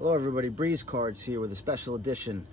Hello everybody, Breeze Cards here with a special edition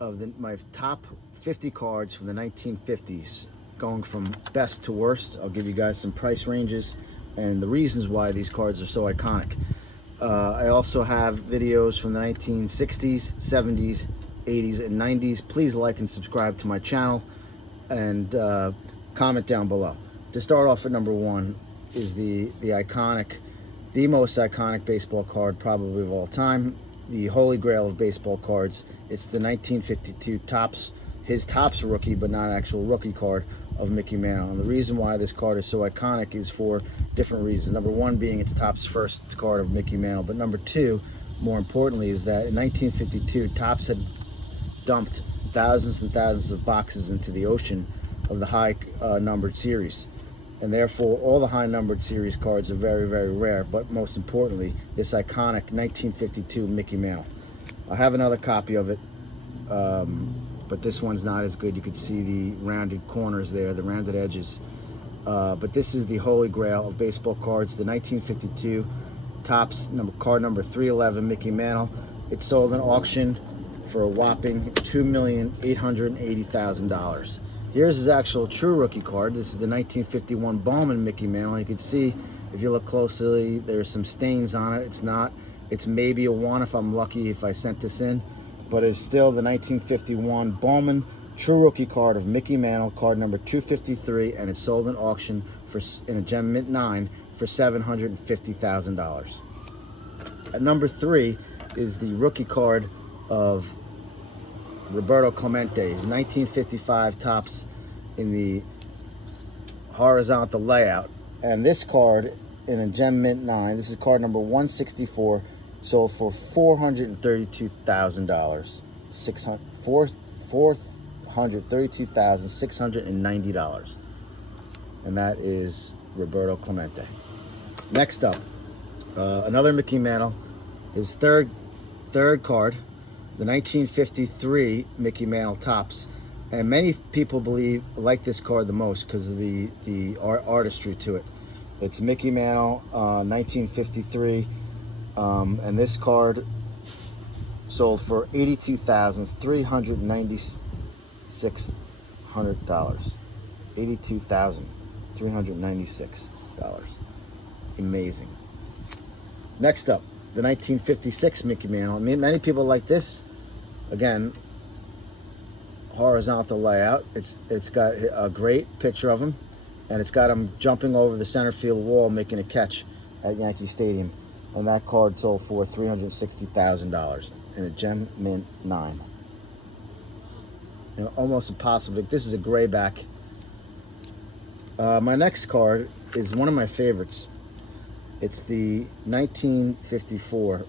of my top 50 cards from the 1950s, going from best to worst. I'll give you guys some price ranges and the reasons why these cards are so iconic. I also have videos from the 1960s, 70s, 80s, and 90s. Please like and subscribe to my channel and comment down below. To start off at number one is the most iconic baseball card probably of all time, the holy grail of baseball cards. It's the 1952 Topps, his Topps rookie, but not actual rookie card of Mickey Mantle. And the reason why this card is so iconic is for different reasons. Number one being it's Topps' first card of Mickey Mantle, but number two, more importantly, is that in 1952, Topps had dumped thousands and thousands of boxes into the ocean of the high numbered series. And therefore, all the high-numbered series cards are very, very rare. But most importantly, this iconic 1952 Mickey Mantle. I have another copy of it, but this one's not as good. You can see the rounded corners there, the rounded edges. But this is the holy grail of baseball cards, the 1952 Topps card number 311 Mickey Mantle. It sold in auction for a whopping $2,880,000. Here's his actual true rookie card. This is the 1951 Bowman Mickey Mantle. You can see, if you look closely, there's some stains on it. It's maybe a 1 if I'm lucky if I sent this in, but it's still the 1951 Bowman true rookie card of Mickey Mantle, card number 253, and it sold in auction in a Gem Mint 9 for $750,000. At number 3 is the rookie card of Roberto Clemente's 1955 Topps in the horizontal layout. And this card in a Gem Mint 9, this is card number 164, sold for $432,000. $432,690. And that is Roberto Clemente. Next up, another Mickey Mantle, his third card, the 1953 Mickey Mantle Topps. And many people like this card the most because of the artistry to it. It's Mickey Mantle, 1953, and this card sold for $82,396. $82,396. Amazing. Next up, the 1956 Mickey Mantle. I mean, many people like this. Again, horizontal layout. It's got a great picture of him, and it's got him jumping over the center field wall making a catch at Yankee Stadium. And that card sold for $360,000 in a Gem Mint 9. You know, almost impossible. This is a gray back. My next card is one of my favorites. It's the 1954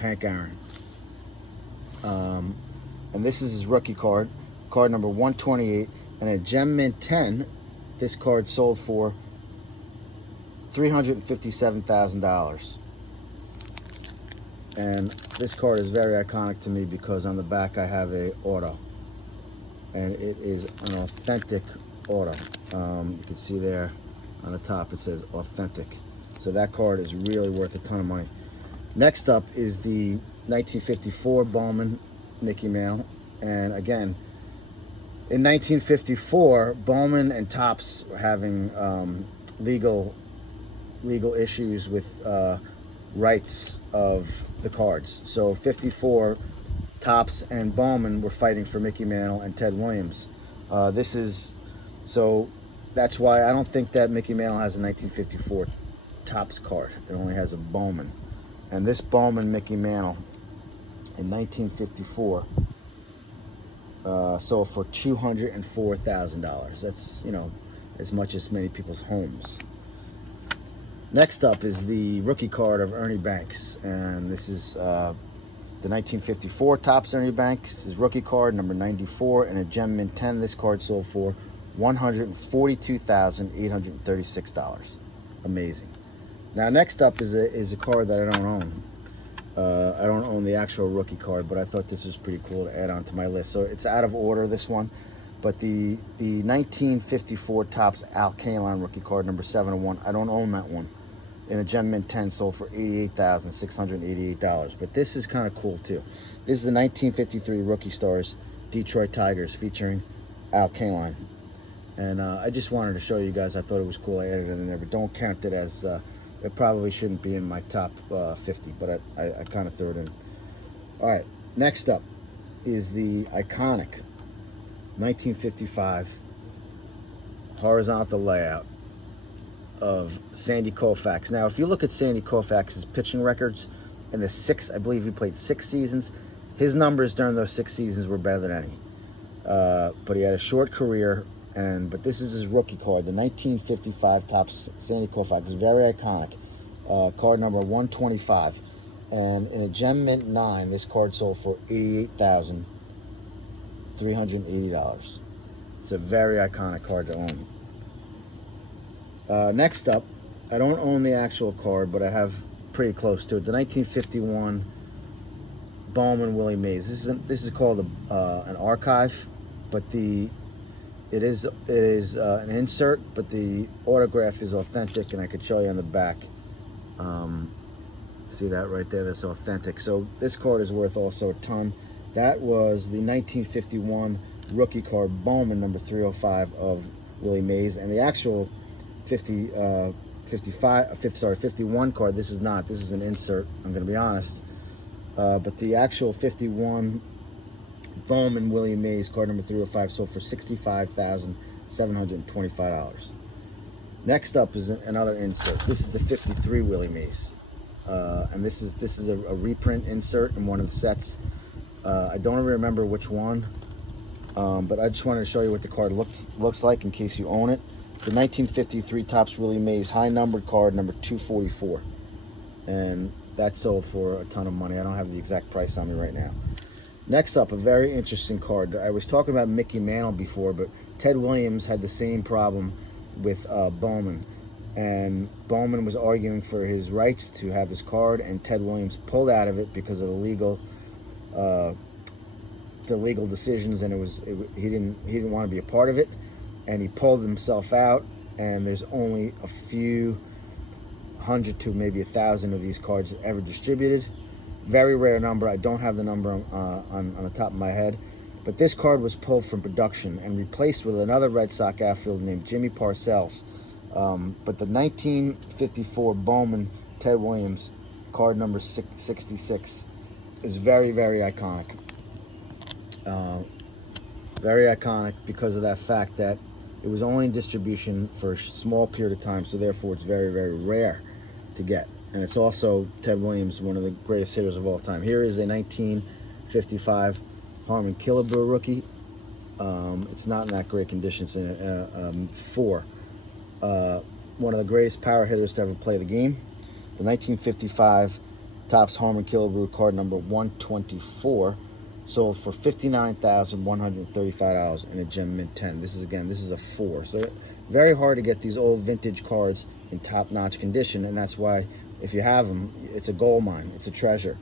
Hank Aaron. And this is his rookie card, card number 128. And a Gem Mint 10, this card sold for $357,000. And this card is very iconic to me because on the back I have a auto. And it is an authentic auto. You can see there on the top it says authentic. So that card is really worth a ton of money. Next up is the 1954 Bowman Mickey Mantle. And again, in 1954, Bowman and Topps were having legal issues with rights of the cards. So 54, Topps and Bowman were fighting for Mickey Mantle and Ted Williams. So that's why I don't think that Mickey Mantle has a 1954 Topps card. It only has a Bowman. And this Bowman Mickey Mantle in 1954 sold for $204,000. That's, you know, as much as many people's homes. Next up is the rookie card of Ernie Banks, and this is the 1954 Topps Ernie Banks, his rookie card number 94, and a Gem Mint 10. This card sold for $142,836. Amazing. Now next up is a card that I don't own. I don't own the actual rookie card, but I thought this was pretty cool to add on to my list. So it's out of order, this one. But the 1954 Topps Al Kaline rookie card, number 701, I don't own that one. in a Gem Mint 10 sold for $88,688. But this is kind of cool too. This is the 1953 Rookie Stars Detroit Tigers featuring Al Kaline. And I just wanted to show you guys. I thought it was cool. I added it in there, but don't count it as, it probably shouldn't be in my top 50, but I kind of threw it in. All right, next up is the iconic 1955 horizontal layout of Sandy Koufax. Now, if you look at Sandy Koufax's pitching records, in the I believe he played 6 seasons, his numbers during those 6 seasons were better than any. But he had a short career, but this is his rookie card, the 1955 Topps Sandy Koufax, very iconic. Card number 125. And in a Gem Mint 9, this card sold for $88,380. It's a very iconic card to own. Next up, I don't own the actual card, but I have pretty close to it. The 1951 Bowman Willie Mays. This is called an archive, but it is an insert, but the autograph is authentic, and I could show you on the back. See that right there? That's authentic. So this card is worth also a ton. That was the 1951 rookie card Bowman number 305 of Willie Mays, and the actual 51 card, this is not. This is an insert, I'm going to be honest. But the actual 51 Bowman Willie Mays card number 305 sold for $65,725. Next up is another insert. This is the 53 Willie Mays. And this is a reprint insert in one of the sets. I don't even remember which one, but I just wanted to show you what the card looks like in case you own it. The 1953 Topps Willie Mays high numbered card number 244, and that sold for a ton of money. I don't have the exact price on me right now. Next up, a very interesting card. I was talking about Mickey Mantle before, but Ted Williams had the same problem with Bowman. And Bowman was arguing for his rights to have his card, and Ted Williams pulled out of it because of the legal decisions, and he didn't want to be a part of it, and he pulled himself out. And there's only a few hundred to maybe 1,000 of these cards ever distributed. Very rare number. I don't have the number on the top of my head, but this card was pulled from production and replaced with another Red Sox outfielder named Jimmy Parcells. But the 1954 Bowman Ted Williams card number 66 is very, very iconic. Very iconic because of that fact that it was only in distribution for a small period of time, so therefore it's very, very rare to get. And it's also Ted Williams, one of the greatest hitters of all time. Here is a 1955 Harmon Killebrew rookie. It's not in that great condition. It's in 4. One of the greatest power hitters to ever play the game. The 1955 Topps Harmon Killebrew card number 124 sold for $59,135 in a Gem Mint 10. This is a 4. So very hard to get these old vintage cards in top-notch condition, and that's why if you have them, it's a gold mine. It's a treasure.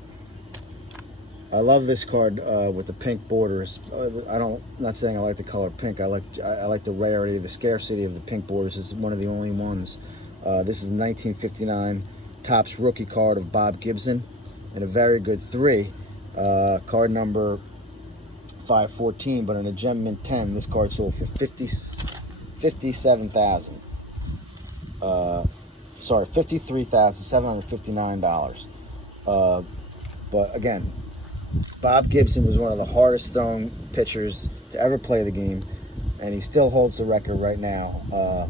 I love this card with the pink borders. I'm not saying I like the color pink. I like the rarity, the scarcity of the pink borders. It's one of the only ones. This is the 1959 Topps rookie card of Bob Gibson, and a very good 3. Card number 514, but in a Gem Mint 10, this card sold for $53,759. But again, Bob Gibson was one of the hardest thrown pitchers to ever play the game, and he still holds the record right now.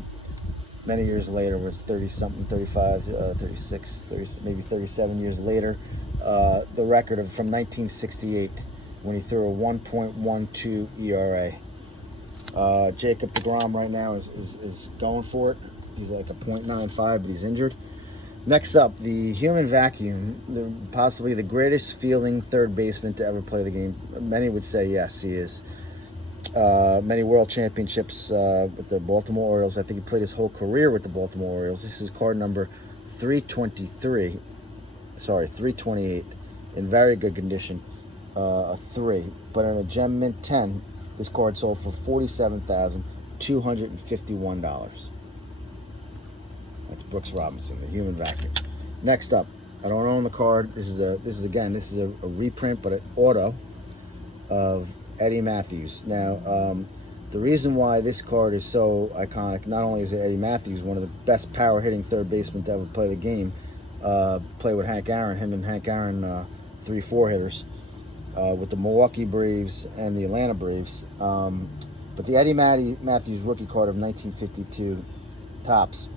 Many years later, was 30-something, 35, 36, 30, maybe 37 years later. The record from 1968, when he threw a 1.12 ERA. Jacob deGrom right now is going for it. He's like a .95, but he's injured. Next up, the human vacuum, possibly the greatest fielding third baseman to ever play the game. Many would say yes, he is. Many world championships with the Baltimore Orioles. I think he played his whole career with the Baltimore Orioles. This is card number 328, in very good condition, a 3. But in a Gem Mint 10, this card sold for $47,251. That's Brooks Robinson, the human vacuum. Next up, I don't own the card. This is a reprint, but an auto of Eddie Matthews. Now, the reason why this card is so iconic, not only is it Eddie Matthews, one of the best power hitting third basemen to ever play the game, play with Hank Aaron, him and Hank Aaron, 3-4 hitters, with the Milwaukee Braves and the Atlanta Braves. But the Eddie Matthews rookie card of 1952 tops,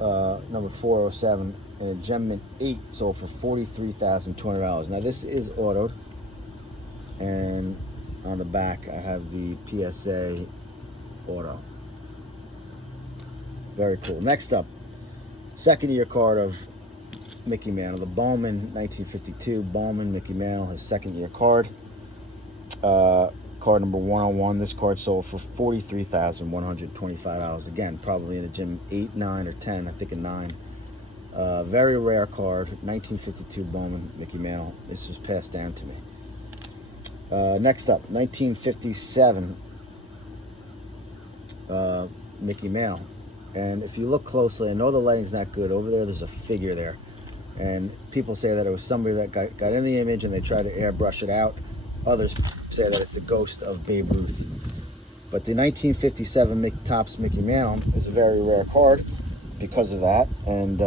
number 407, and a Gem Mint 8 sold for $43,200. Now this is autoed, and on the back I have the PSA auto. Very cool. Next up, second year card of Mickey Mantle, the Bowman 1952 Bowman Mickey Mantle, his second year card. Card number 101. This card sold for $43,125. Again, probably in a Gem 8, 9, or 10. I think a 9. Very rare card. 1952 Bowman Mickey Mantle. This was passed down to me. Next up, 1957 Mickey Mantle. And if you look closely, I know the lighting's not good. Over there's a figure there. And people say that it was somebody that got in the image and they tried to airbrush it out. Others say that it's the ghost of Babe Ruth. But the 1957 Topps Mickey Mantle is a very rare card because of that. And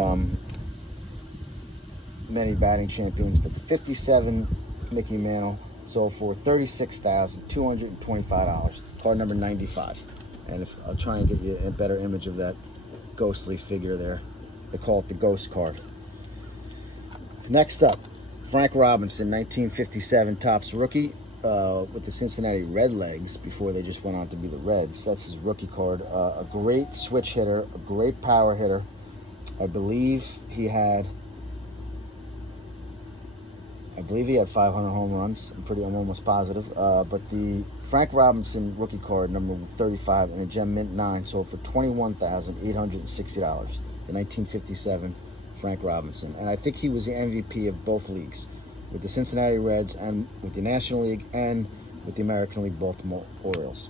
many batting champions. But the 57 Mickey Mantle sold for $36,225. Card number 95. And I'll try and get you a better image of that ghostly figure there. They call it the ghost card. Next up, Frank Robinson, 1957 Topps rookie with the Cincinnati Redlegs before they just went on to be the Reds. That's his rookie card. A great switch hitter, a great power hitter. I believe he had 500 home runs. I'm almost positive. But the Frank Robinson rookie card, number 35, and a Gem Mint 9 sold for $21,860. The 1957 Frank Robinson. And I think he was the MVP of both leagues, with the Cincinnati Reds and with the National League and with the American League Baltimore Orioles.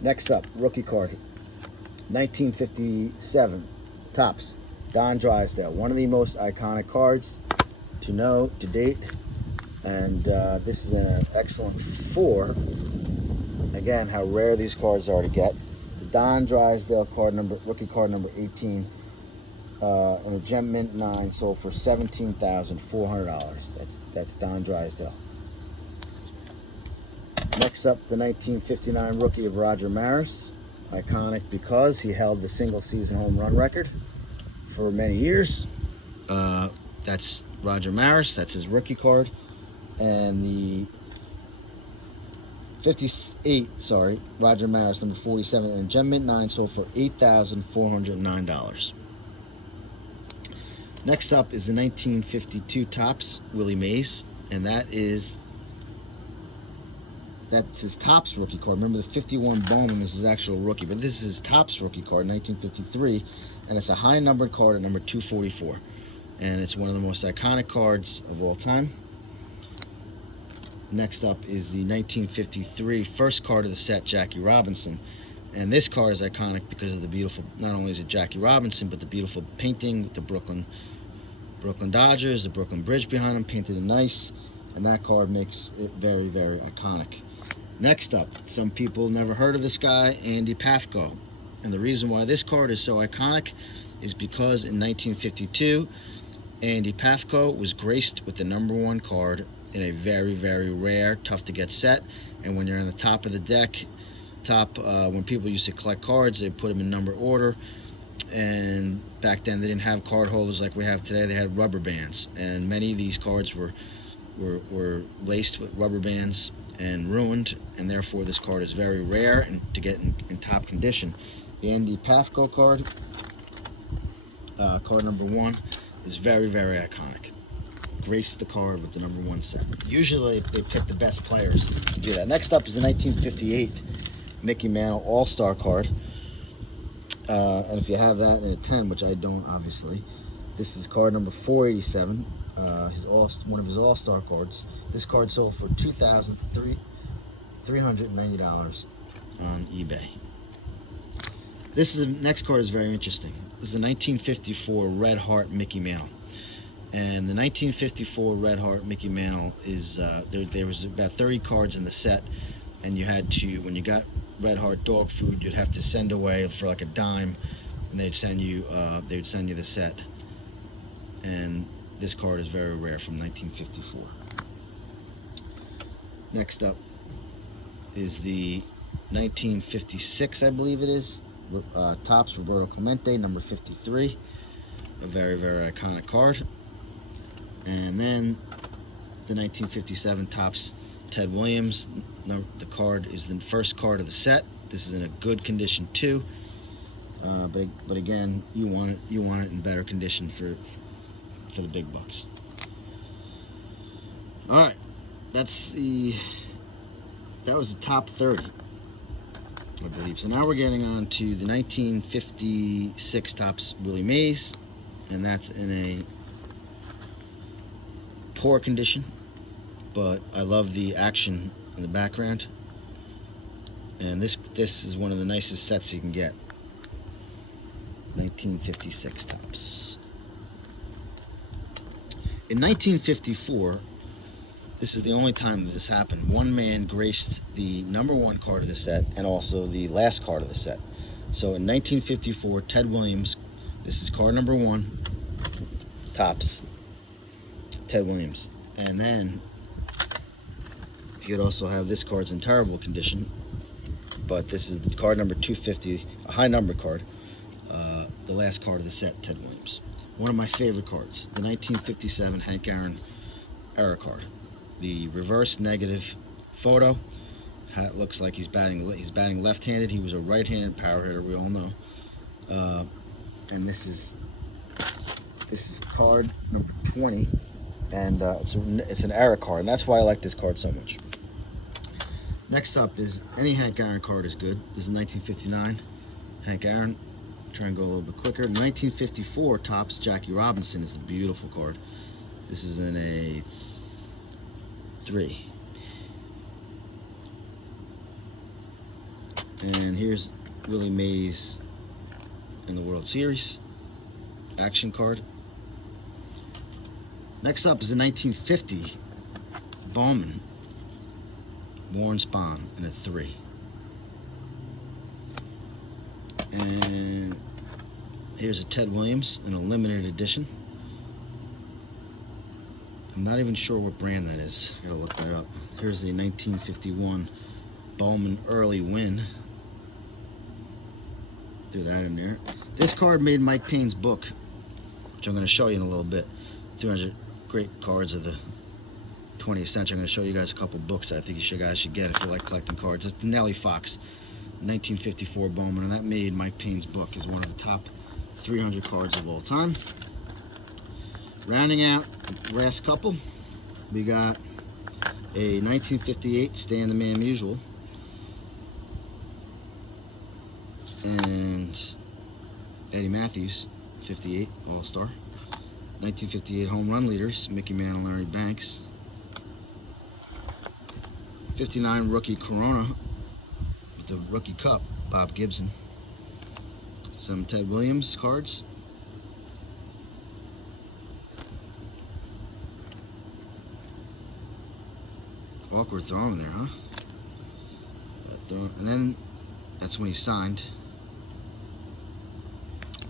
Next up, rookie card, 1957 Topps Don Drysdale, one of the most iconic cards to know to date. And this is an excellent 4. Again, how rare these cards are to get. The Don Drysdale card number, rookie card number 18, and a Gem Mint 9 sold for $17,400. That's Don Drysdale. Next up, the 1959 rookie of Roger Maris, iconic because he held the single season home run record for many years. That's Roger Maris. That's his rookie card. And the 58, Roger Maris, number 47, and Gem Mint 9 sold for $8,409. Next up is the 1952 Topps Willie Mays, and that's his Topps rookie card. Remember the 51 Bowman, this is actual rookie, but this is his Topps rookie card, 1953, and it's a high numbered card at number 244, and it's one of the most iconic cards of all time. Next up is the 1953 first card of the set, Jackie Robinson. And this card is iconic because of the beautiful, not only is it Jackie Robinson, but the beautiful painting with the Brooklyn Dodgers, the Brooklyn Bridge behind him, painted in nice. And that card makes it very, very iconic. Next up, some people never heard of this guy, Andy Pafko. And the reason why this card is so iconic is because in 1952, Andy Pafko was graced with the number 1 card in a very, very rare, tough to get set. And when you're on the top of the deck, when people used to collect cards, they put them in number order. And back then they didn't have card holders like we have today. They had rubber bands, and many of these cards were laced with rubber bands and ruined, and therefore this card is very rare and to get in top condition. The Andy Pafko card, card number 1, is very, very iconic. Graced the card with the number 1 set. Usually they pick the best players to do that. Next up is the 1958 Mickey Mantle All-Star card. And if you have that in a 10, which I don't, obviously, this is card number 487, one of his All-Star cards. This card sold for $2,390 on eBay. The next card is very interesting. This is a 1954 Red Heart Mickey Mantle. And the 1954 Red Heart Mickey Mantle is, there was about 30 cards in the set, and you had to, when you got Red Heart dog food, you'd have to send away for like a dime, and they'd send you the set. And this card is very rare, from 1954. Next up is the 1956, I believe it is, Topps Roberto Clemente, number 53. A very, very iconic card. And then the 1957 Topps Ted Williams. The card is the first card of the set. This is in a good condition too. But again, you want it in better condition for the big bucks. All right, that was the top 30, I believe. So now we're getting on to the 1956 Topps Willie Mays, and that's in a poor condition, but I love the action in the background. And this is one of the nicest sets you can get. 1956 Topps. In 1954, this is the only time that this happened. One man graced the #1 card of the set and also the last card of the set. So in 1954, Ted Williams, this is card #1, Topps, Ted Williams. And then you could also have this card's in terrible condition, but this is the card number 250, a high number card, the last card of the set, Ted Williams. One of my favorite cards, the 1957 Hank Aaron era card. The reverse negative photo. It looks like he's batting left-handed. He was a right-handed power hitter, we all know. And this is card number 20, and it's an era card, and that's why I like this card so much. Next up is, any Hank Aaron card is good. This is 1959 Hank Aaron. Try and go a little bit quicker. 1954 Topps Jackie Robinson is a beautiful card. This is in a 3. And here's Willie Mays in the World Series action card. Next up is a 1950 Bowman Warren Spahn in a 3. And here's a Ted Williams in a limited edition. I'm not even sure what brand that is. I gotta look that up. Here's the 1951 Bowman Early Win. Do that in there. This card made Mike Payne's book, which I'm going to show you in a little bit. 300 great cards of the 20th century. I'm going to show you guys a couple books that I think you guys should get if you like collecting cards. It's the Nellie Fox 1954 Bowman, and that made Mike Payne's book as one of the top 300 cards of all time. Rounding out the last couple, we got a 1958 Stan the Man Musial, and Eddie Matthews 58 All-Star. 1958 Home Run Leaders, Mickey Mantle and Larry Banks. 59 Rookie Corona with the Rookie Cup, Bob Gibson. Some Ted Williams cards. Awkward throwing there, huh? And then that's when he signed.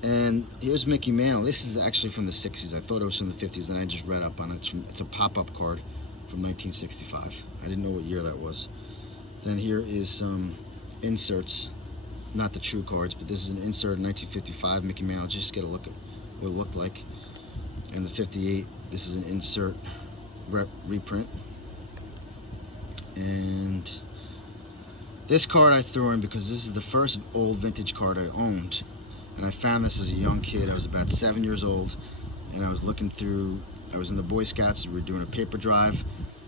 And here's Mickey Mantle. This is actually from the 60s. I thought it was from the 50s, and I just read up on it. It's a pop-up card from 1965. I didn't know what year that was. Then here is some inserts, not the true cards, but this is an insert in 1955 Mickey Mantle. Just get a look at what it looked like. And the 58, this is an insert reprint. And this card I threw in because this is the first old vintage card I owned. And I found this as a young kid. I was about 7 years old, and I was looking through, I was in the Boy Scouts, we were doing a paper drive,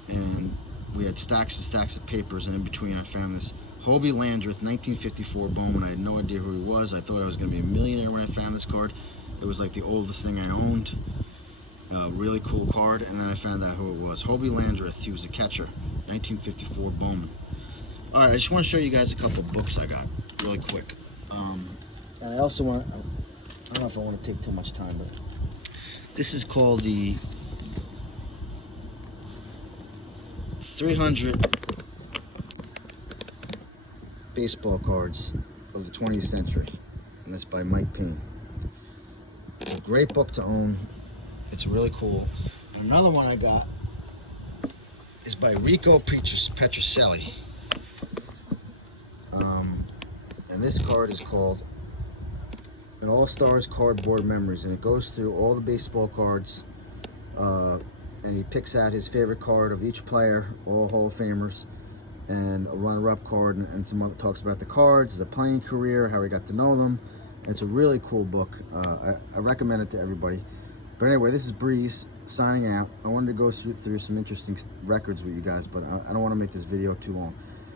and we had stacks and stacks of papers, and in between I found this Hobie Landreth 1954 Bowman. I had no idea who he was. I thought I was going to be a millionaire when I found this card. It was like the oldest thing I owned. Really cool card, and then I found out who it was. Hobie Landreth, he was a catcher, 1954 Bowman. Alright, I just want to show you guys a couple books I got, really quick. And I also want, I don't know if I want to take too much time, but this is called the 300 baseball cards of the 20th century, and that's by Mike Payne. A great book to own. It's really cool. Another one I got is by Rico Petrocelli. And this card is called An All-Stars Cardboard Memories, and it goes through all the baseball cards, and he picks out his favorite card of each player, all Hall of Famers, and a runner-up card, and some other talks about the cards, the playing career, how he got to know them. It's a really cool book. I recommend it to everybody. But anyway, this is Breeze signing out. I wanted to go through some interesting records with you guys, but I don't want to make this video too long.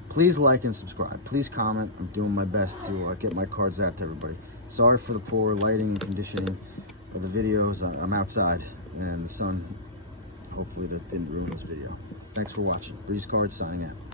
Please like and subscribe. Please comment. I'm doing my best to get my cards out to everybody. Sorry for the poor lighting and conditioning of the videos. I'm outside, and the sun, hopefully that didn't ruin this video. Thanks for watching. Breeze Cards signing out.